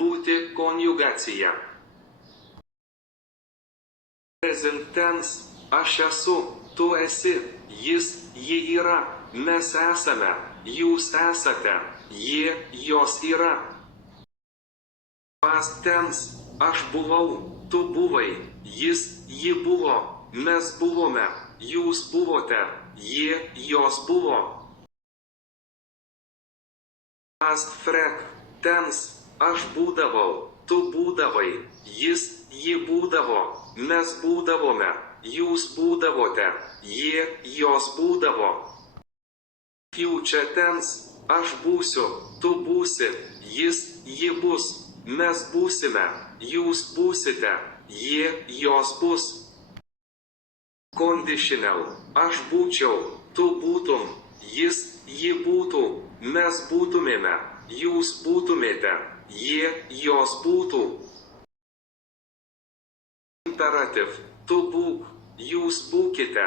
Būti konjugacija. Present tense. Aš esu, tu esi, jis, ji yra, mes esame, jūs esate, jie, jos yra. Past tense. Aš buvau, tu buvai, jis, ji buvo, mes buvome, jūs buvote, jie, jos buvo. Past threat tense. Aš būdavau, tu būdavai, jis, ji būdavo, mes būdavome, jūs būdavote, jie, jos būdavo. Future tense. Aš būsiu, tu būsi, jis, ji bus, mes būsime, jūs būsite, jie, jos bus. Conditional. Aš būčiau, tu būtum, jis, ji būtų, mes būtumėme, jūs būtumėte, jie, jos būtų. Imperative. Tu būk, jūs būkite,